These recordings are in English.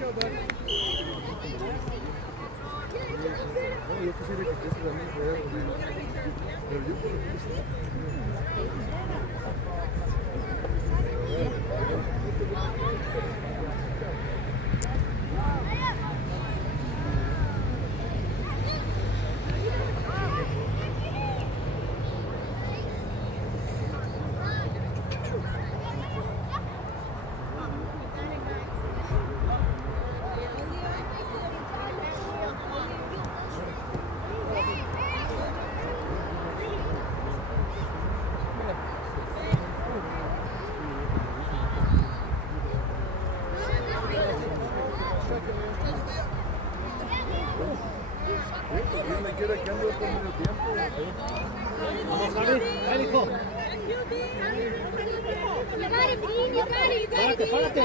No, yo quisiera que este también fuera conmigo. Pero yo por me queda que ando por medio tiempo. Vamos, Javi. Dale, hijo. Párate, párate.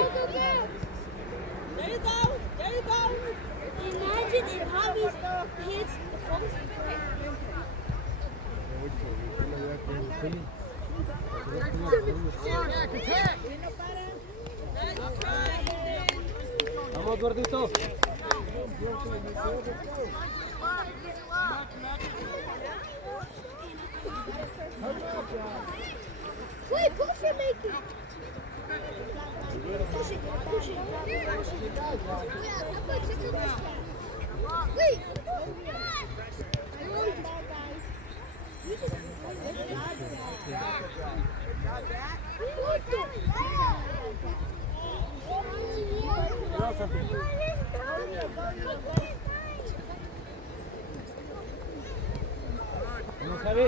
There you go. There you go. Imagine if Javi hits the post. Vamos, gordito. Wait, push it, make it. Push it, push it. Wait. Vamos, Javi.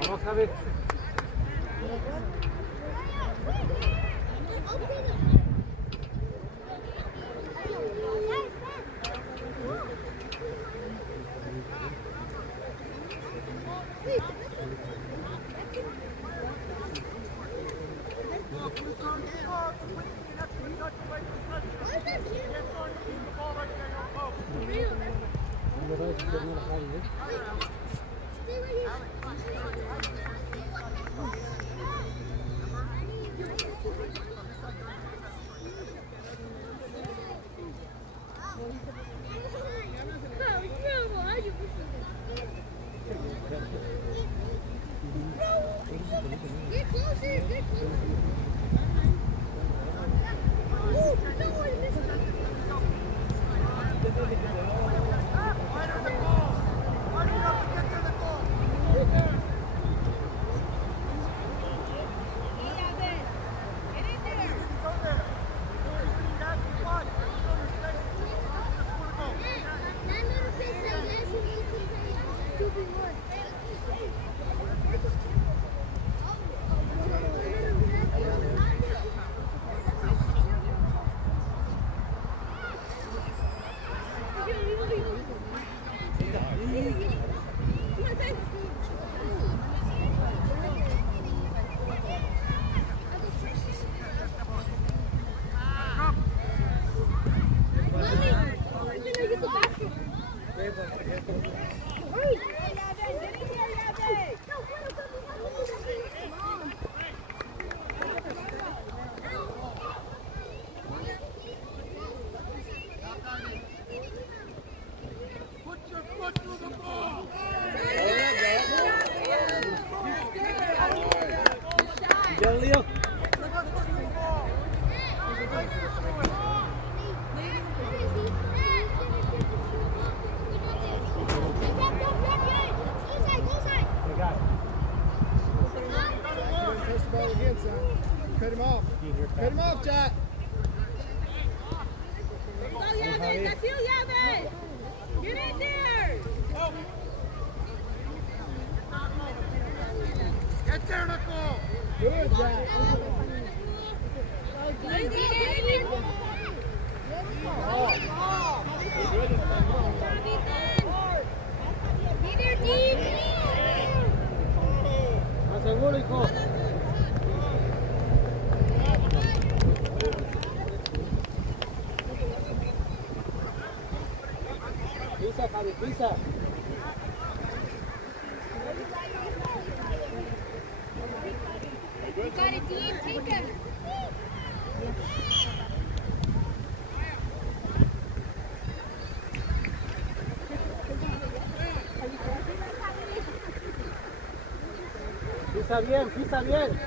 Vamos, Javi. Get closer, get closer. rápido. Touch the ball again, son. Cut him off. Cut him off, Jack. Go, Yavin. That's you, Yavin. Get in there. Get there, Nicole. Good, Jack. Más seguro, hijo. Pisa, Javi, pisa. You got it, Dean. Take him. Pisa bien, pisa bien.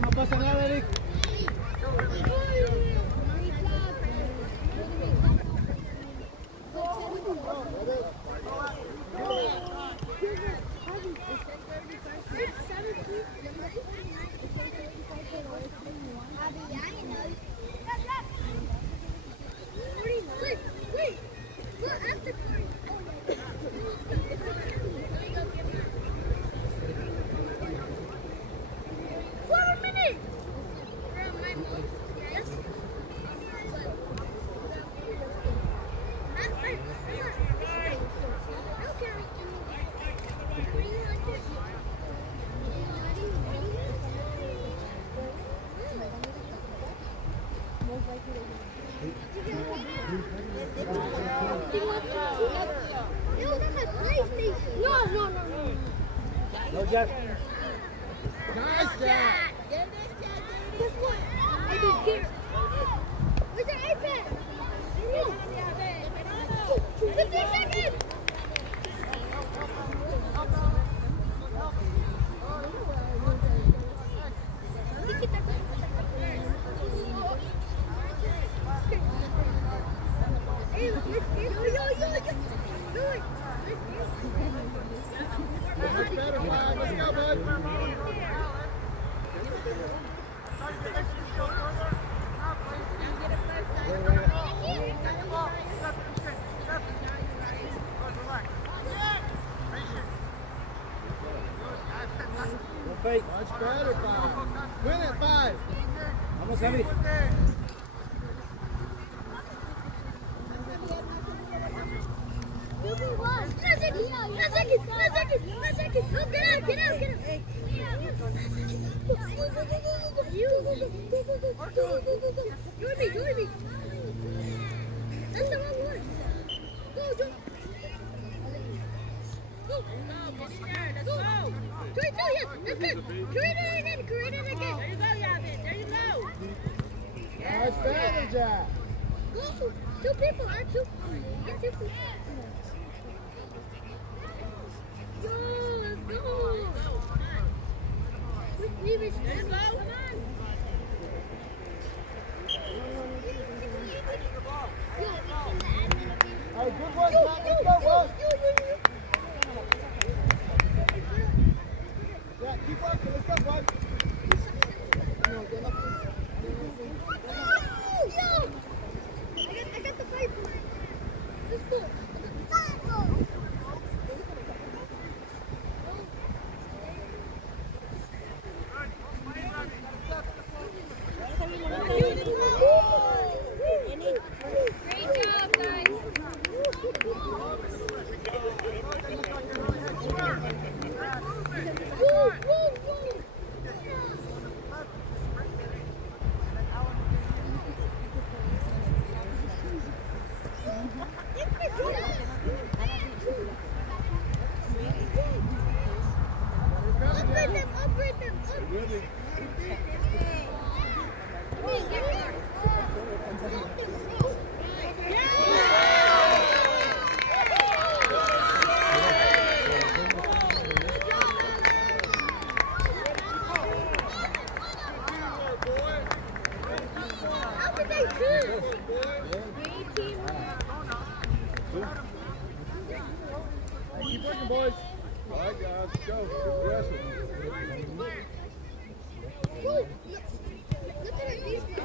No pasa nada, Eric. No, Jack. Nice, Jack. Guess what? I don't care. Where's the iPad? 15 seconds. Hey, let's go. Much better, Flag. Let's go, bud. No fake. Much better, 5. Win it, 5. Vamos, Javi. Join me. That's the wrong one. Go, Joe. Go. Let's go. Join, yes. That's good. Create it again. There you go, Yavin. There you go. Much better, Jack. Go. 2 people, aren't you? Get 2 people. Yo, let's go. Leave it. Let's go. Come on. All right, good work, Jack. Let's go, bud. Yeah, keep working. Let's go, bud. I got the fight. Let's go. boys. All right, guys, let's go. Get aggressive. Look at these people.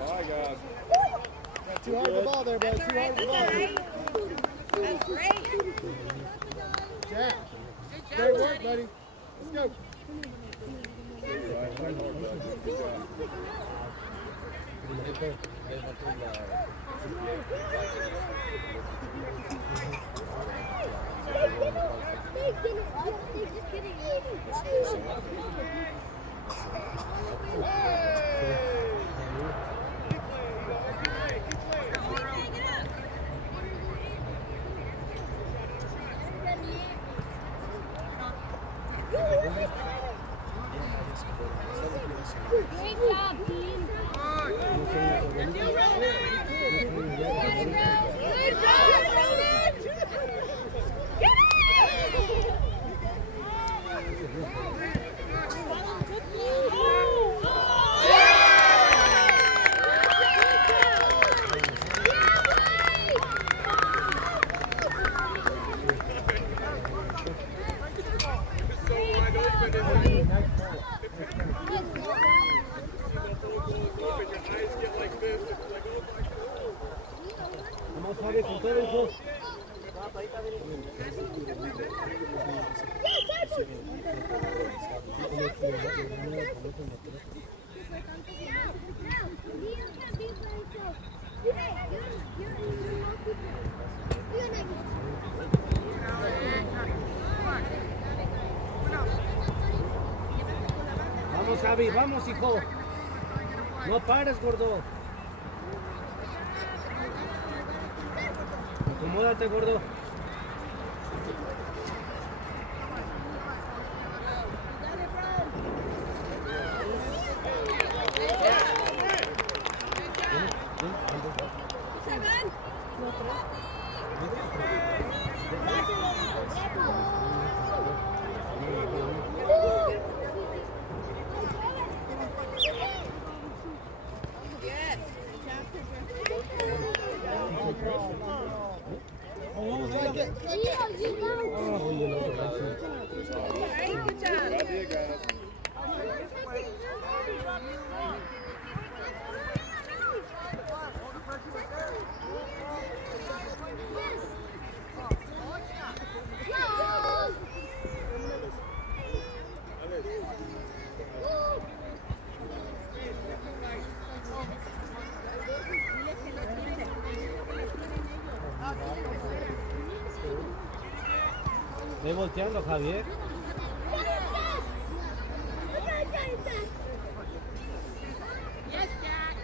All right, guys. Too hard the ball there, bud. Too hard the ball. That's great. Jack. Great work, buddy. Let's go. Great job, team. Good job, Vamos, Javi, con todo, hijo. Vamos, Javi, vamos, hijo. No pares, gordo. Acomódate, gordo. Idea, guys. Ve volteando, Javier. Yes, Jack.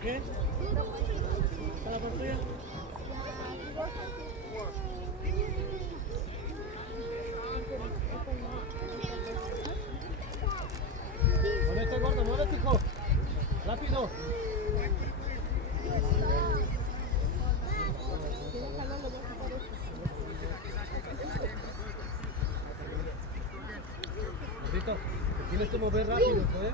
¿Qué? ¿Está la pantalla? Muévete, gordo, muévete, hijo. Rápido. Gordito. Tienes que mover rápido, ¿eh?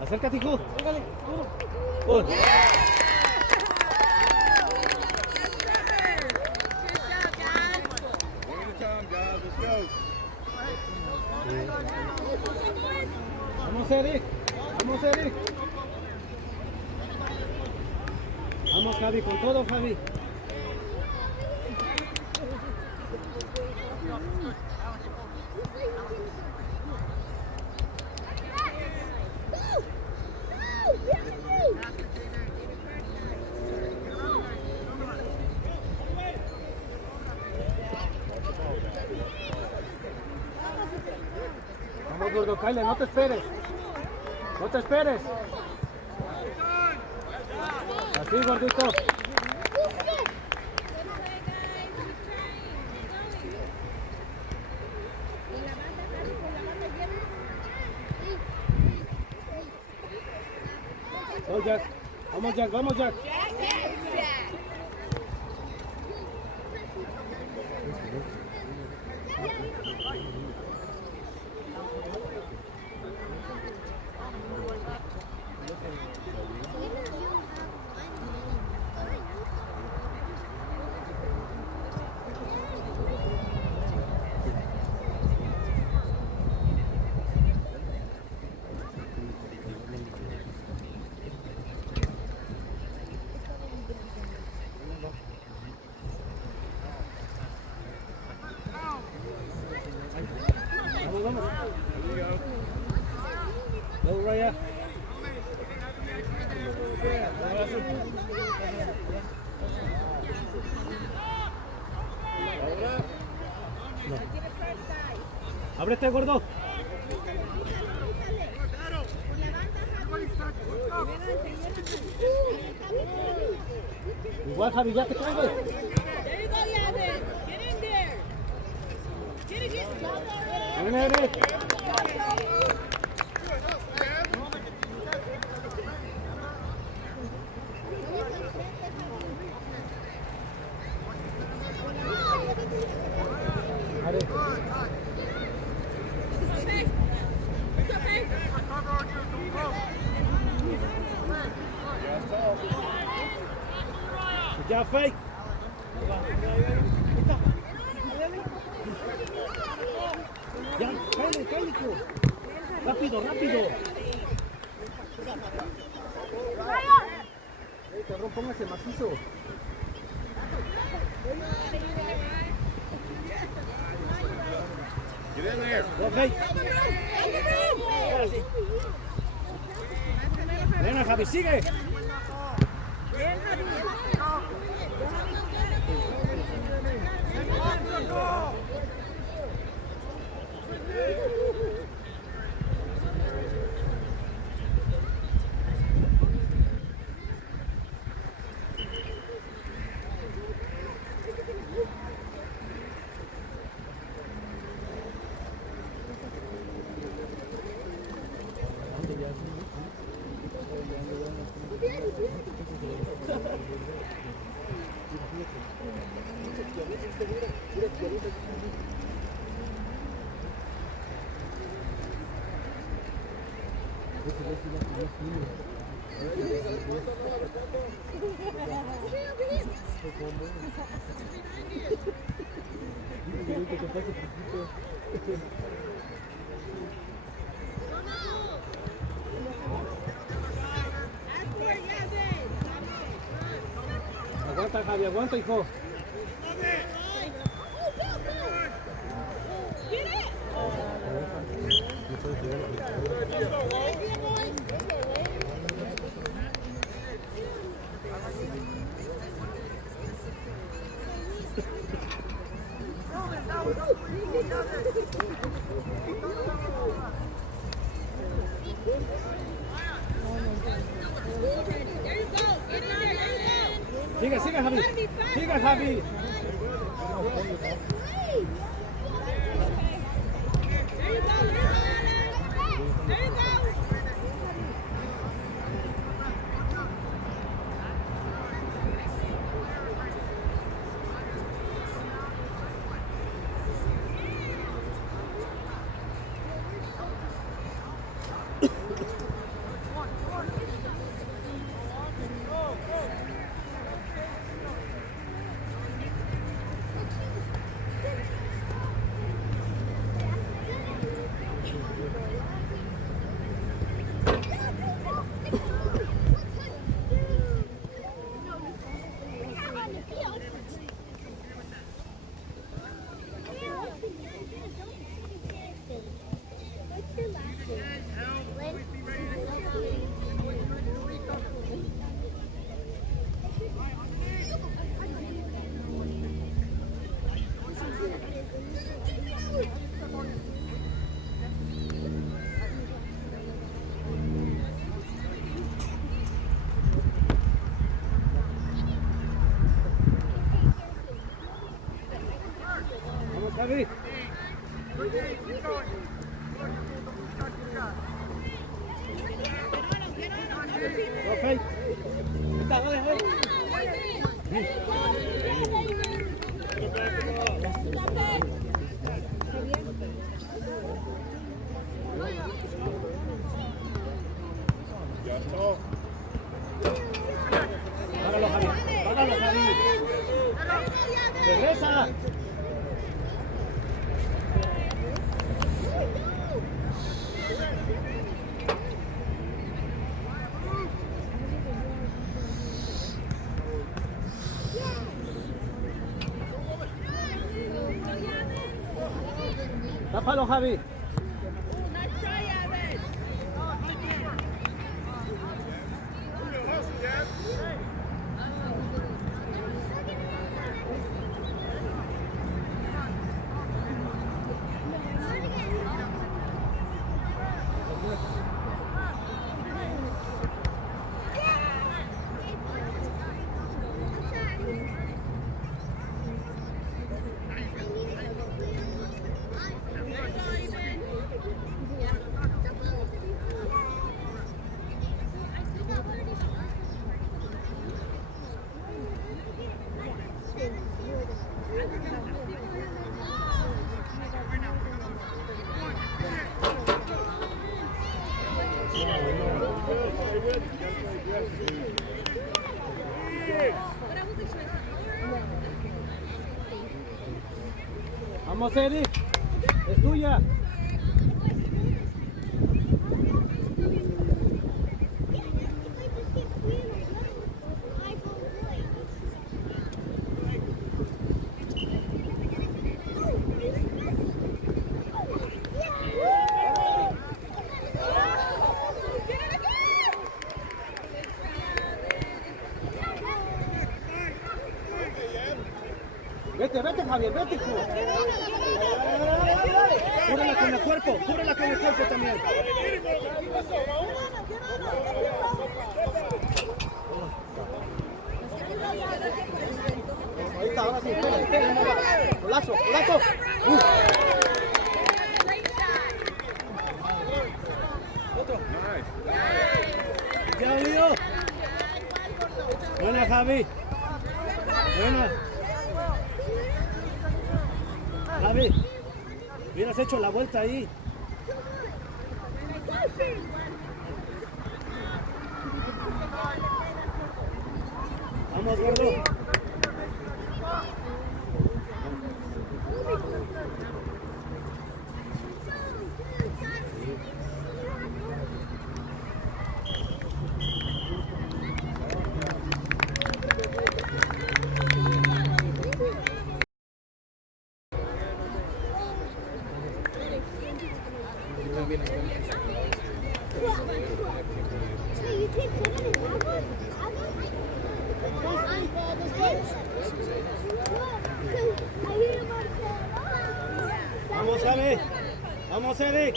Acércate, hijo. Gol. Vamos, Eric. Vamos, Eric. Vamos, Javi, con todo, Javi. Vamos, gordo, Kyle, no te esperes. No te esperes. Así, gordito. Vamos, Jack. Vamos, Jack. Vamos, Jack. Vamos. Go, Raya. No. Ábrete, gordo. Igual, Javi, ya te traigo. There you go, Yavin. Get in there. Get it. Ven, Eric. Ya, fake. Ya, cállate, hijo. Rápido. Cabrón, póngase macizo. Get in there. Ok. Ven, Javi, sigue. Aguanta, Javi, aguanta, hijo. Siga, siga, Javi. Siga, Javi. Vamos, Javi. Go, Faith. Está, dale, dale. Págalo, Javi. Págalo, Javi. Regresa. Tápalo, Javi. Vamos, Eric. Es tuya. Vete, vete, Javier, vete, hijo. Cúbrela con el cuerpo, cúbrela con el cuerpo también. Ahí está, ahora sí, pega, pega, no va. Golazo, golazo. Otro. Ya, Leo. Buena, Javi. Buena. Javi, hubieras hecho la vuelta ahí. Vamos, gordo. Vamos, Eric.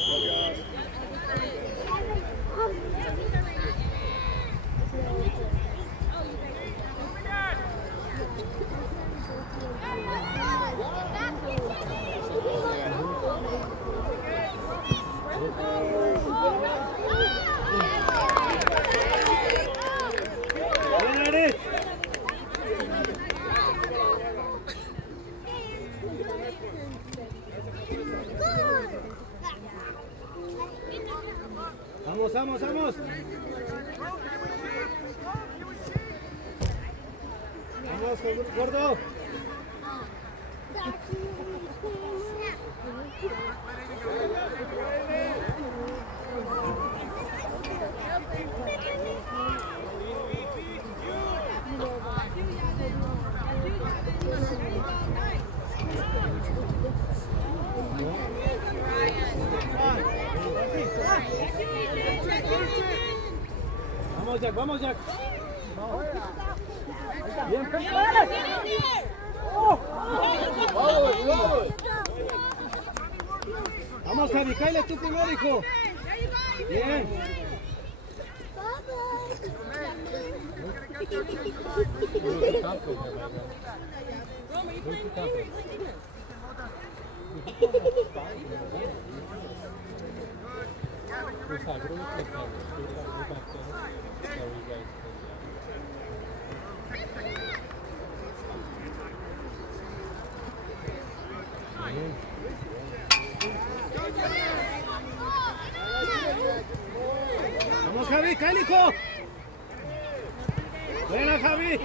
Bien, Eric. Vamos, vamos, vamos. Vamos, gordo. Vamos, Jack, vamos, Jack. Bien, vamos, Javi, cállate tú primero, hijo. Bien. Vamos, Javi, cállate, hijo. Buena, Javi.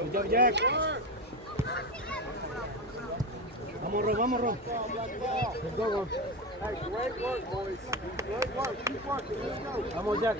Good job, Jack. Vamos, Ron, vamos, Ron. Let's go, Ron. Hey, great work, boys. Great work. Keep working. Let's go. Vamos, Jack.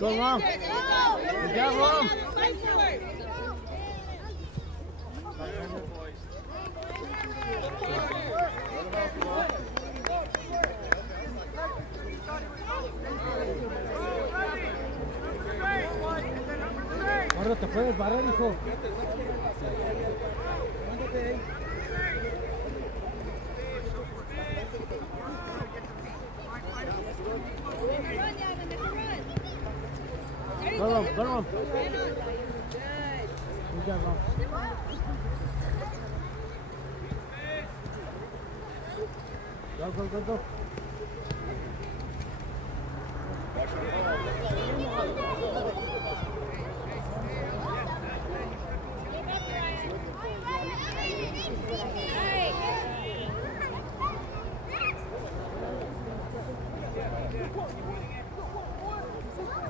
Go, Ron. Good job, Ron. Gordo, te puedes barrer, hijo. Go, Ron, go, Ron. Good job, Ron. Go, go, go, go.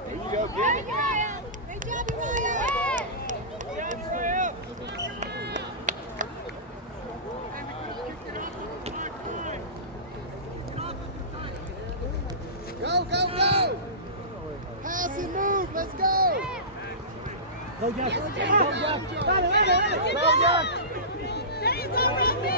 There you go, kid. Great job, Uriah. Go, go, go! Pass and move. Let's go. Go, Jack. Go, Jack. Dale, dale, dale. Go, Jack. There you go, Rocky.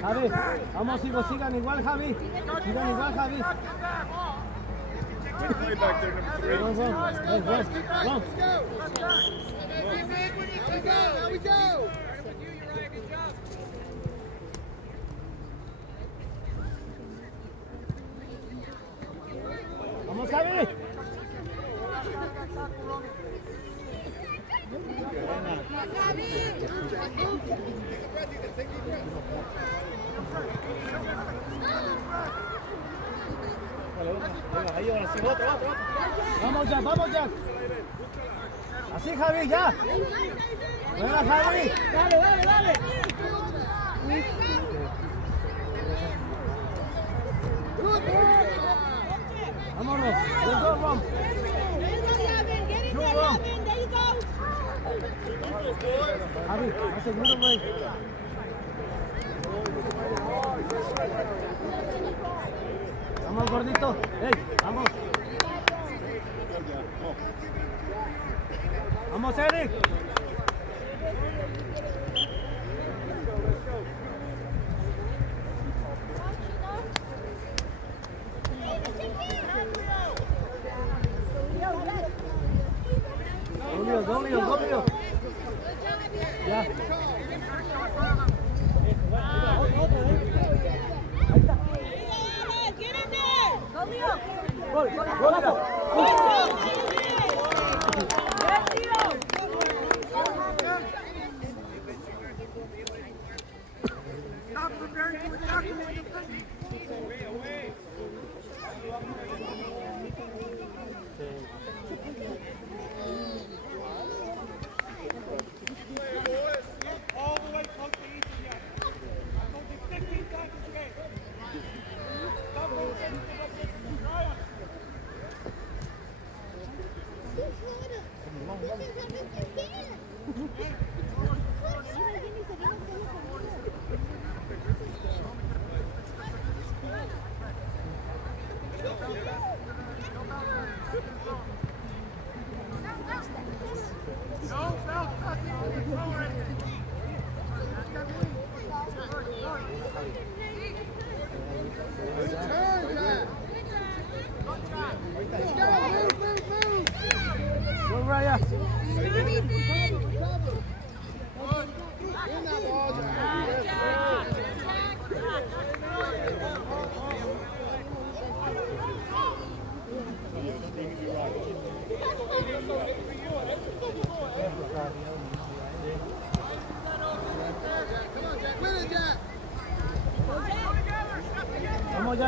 Javi, vamos, hijos, sigan igual, Javi. Sigan igual, Javi. Play back there, number 3. Vamos, vamos. Vamos, vamos. Here we go. Here we go. Vamos, Javi. Ahí ahora sí, otro. Vamos Jack. Así, Javi, ya. Buena, Javi. Dale. Vámonos. Let's go, Rom. Javi, aseguro, güey. Vamos, gordito. Vamos. Vamos, Eric. Julio. Ya.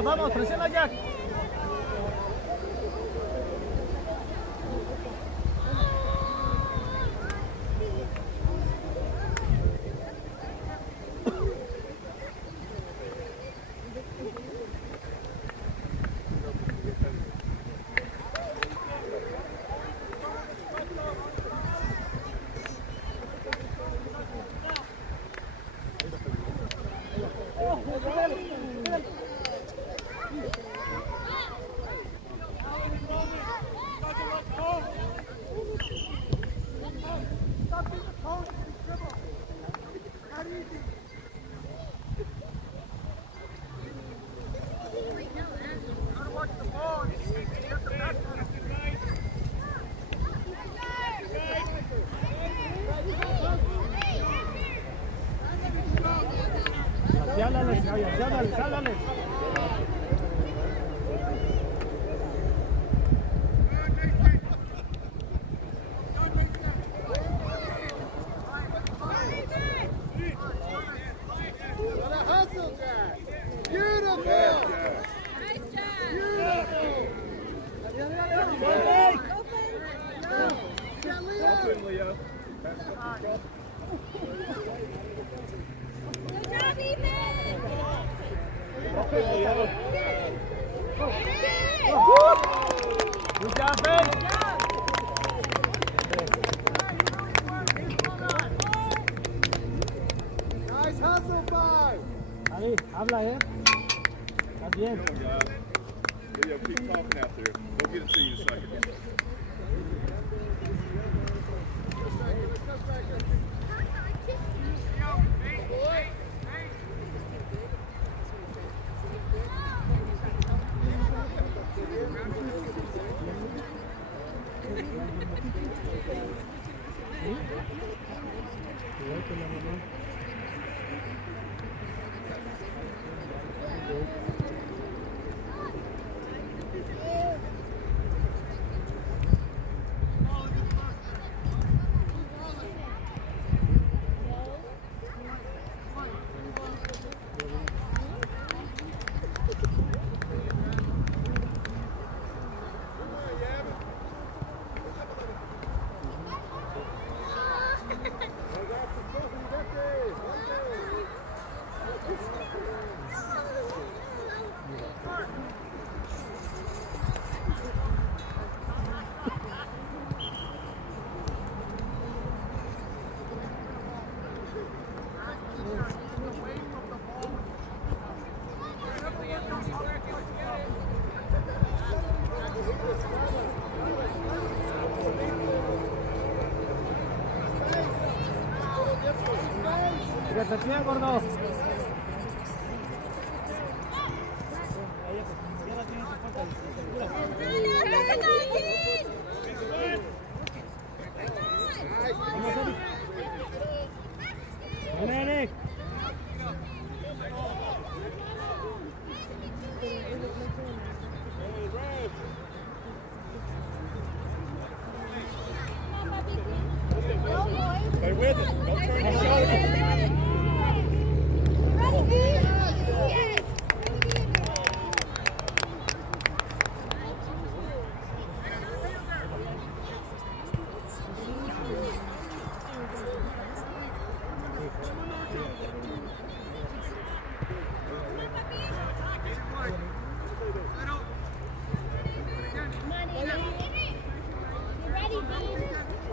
Vamos, presiona Jack. Sálales. Hustle, Jack. Beautiful. Nice job. Beautiful. Leo. Good job, Ethan. Good job, Ben. Nice hustle, five. Ahí, habla, Estás bien. Leo, keep talking out there. We'll get it to you in a second. Fíjate bien, gordo. Ven, Eric. Stay with it. Don't turn your shoulder.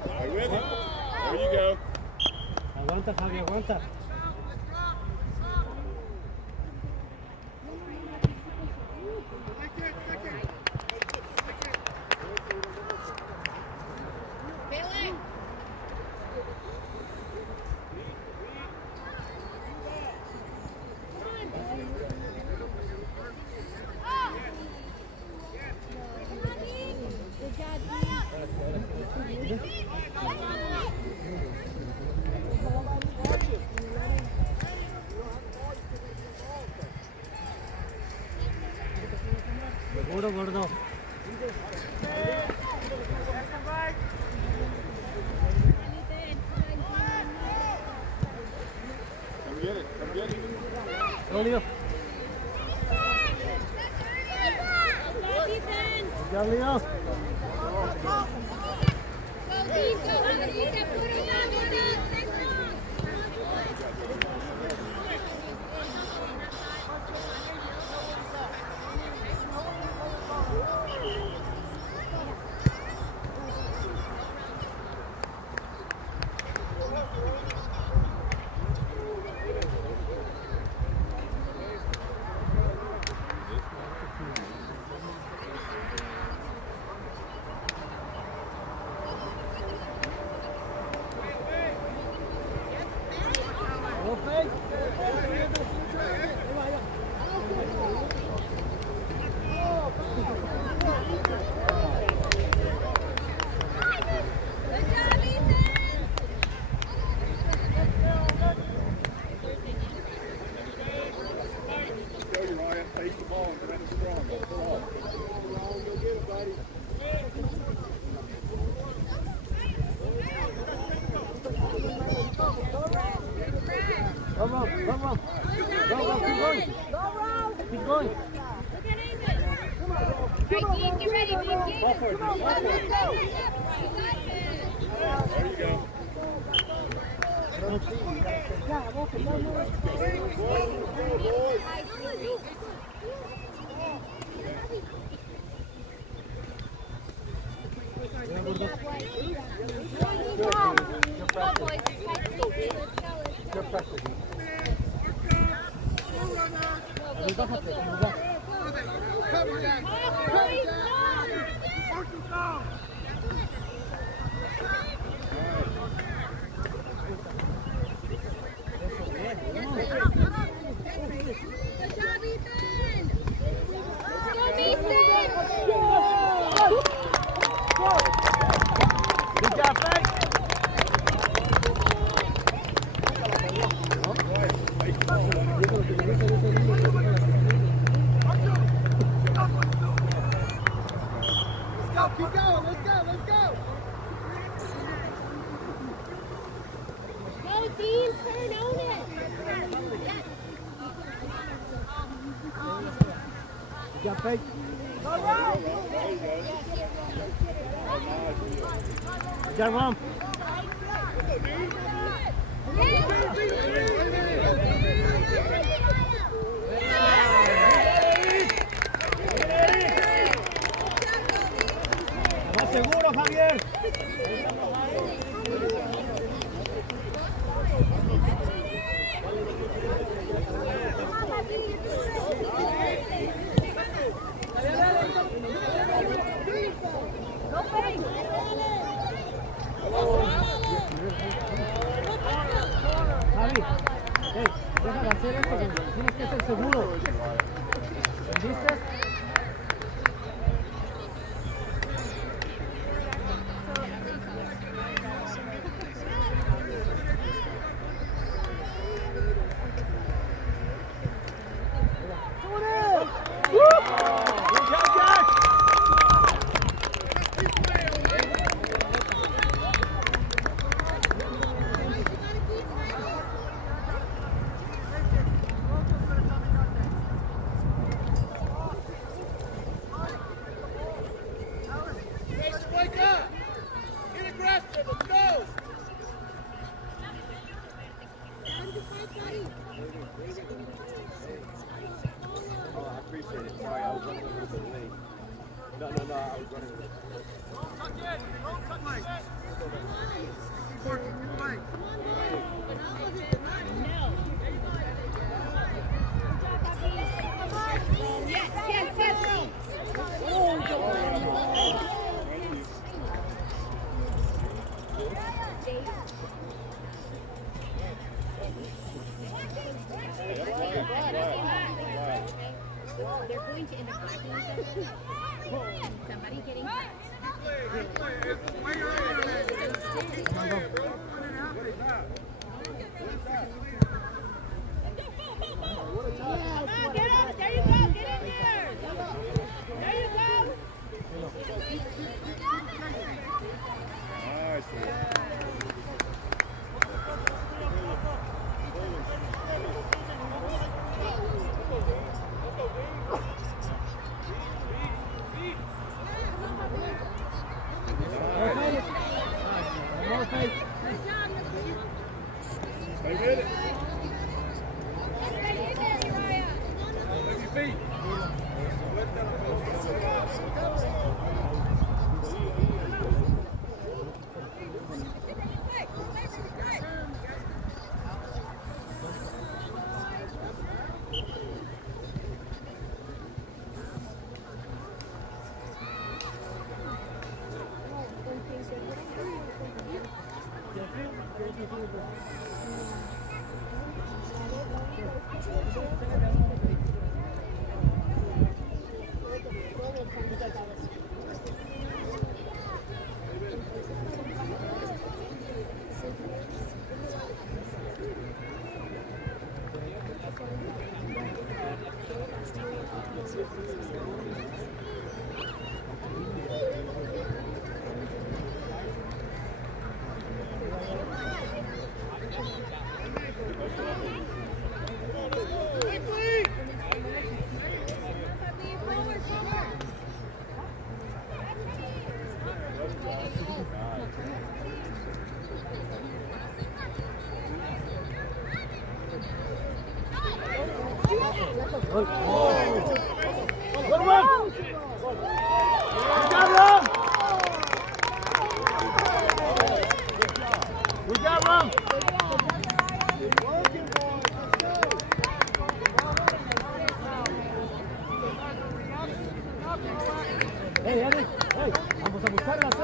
Stay with it. There you go. Aguanta, Javi, aguanta. Gordo, gordo. Come get it. Come get it. Go, Leo. Ya, Leo. Go, Uriah. Take the ball and run it strong. Don't pull off. Go get it, buddy. Come on, come on. Go, keep going. Keep going. Get ready, Dean. Ball for it. Ball for it. There you go. Good practice. Cover that. Cover that. Good job, Frank. Keep going. Let's go. Let's go. Go, Dean. Turn on it. Good job, Frank. Good job, Rom. Más seguro, Javier. Javi. hacer eso, tienes que ser seguro. ¿Viste? Wake up! Get aggressive, let's go! Oh, I appreciate it. Sorry, I was running a little bit late. No, I was running a little bit Yes, yes, yes. They're going to end up backing each other. Somebody getting Come on, get up. There you go. Get in there. There you go. Stay with it. Move your feet. Good one! Good job, Ram! Good job, Ram! Hey, Eric, hey, vamos a buscarlas,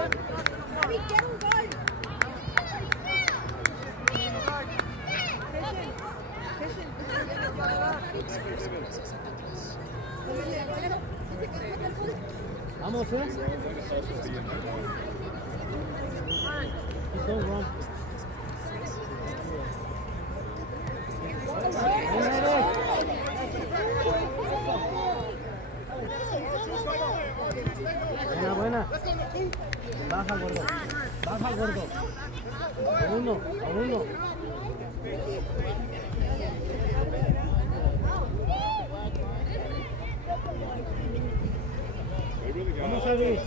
Get un gol. Vamos, Keep going, Ron. Buena, buena. Baja, gordo. Baja, gordo. A uno, a uno. Vamos a ver.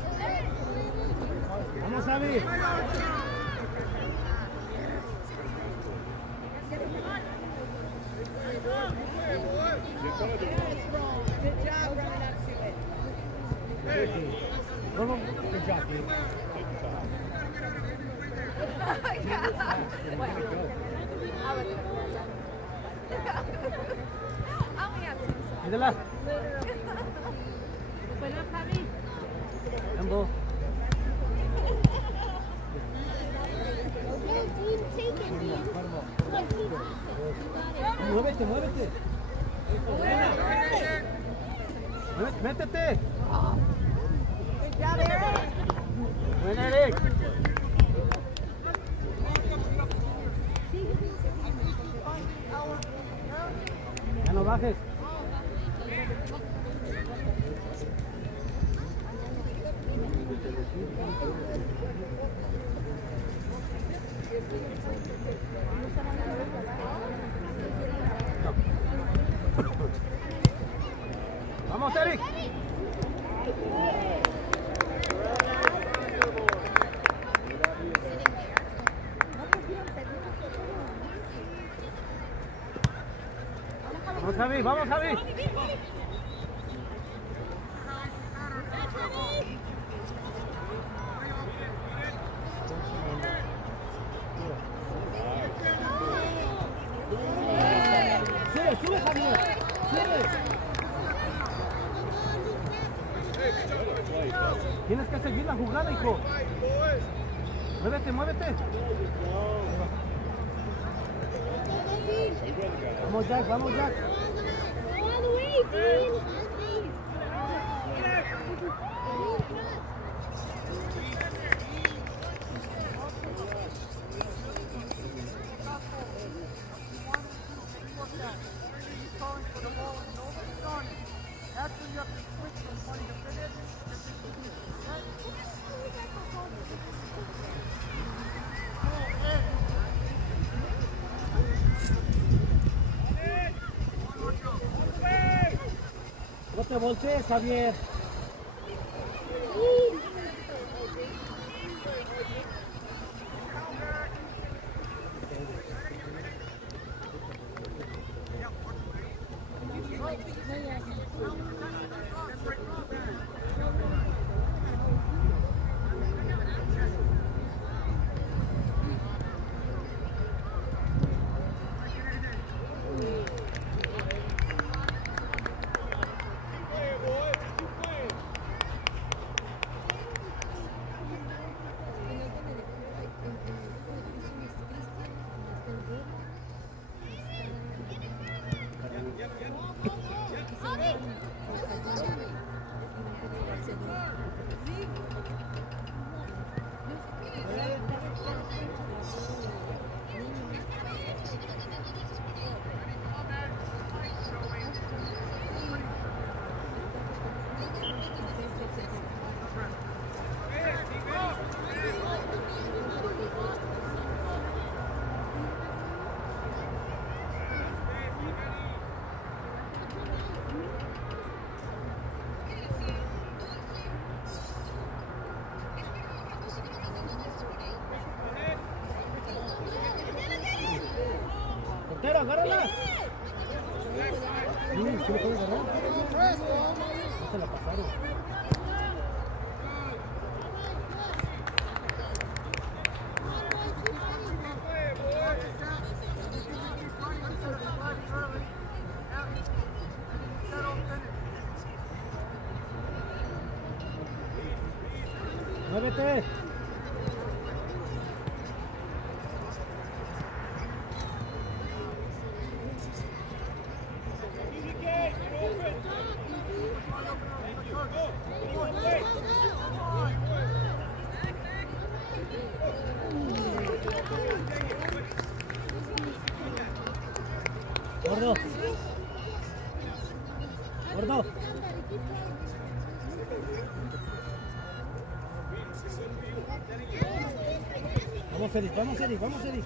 Vamos a ver. Good job running up to it. Good job, dude. Ídala. Open up, Javi. Embo. Take it, man. Muy Muévete, muévete. Métete. Buen Eric. Ya no bajes. Vamos, Eric. Vamos, Javi, vamos, Javi. Sube, sube, Javier. Sube. Tienes que seguir la jugada, hijo. Muévete, muévete. Vamos, Jack, vamos, Jack. All the way, team. No te voltees, Javier. Portero, agárrala. Sí, sí lo puede agarrar. No se la pasaron. Muévete. Gordo. Gordo. Vamos, Eric, vamos, Eric, vamos, Eric.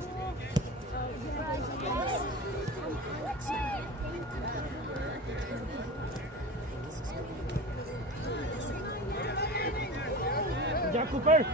Ya, Cooper.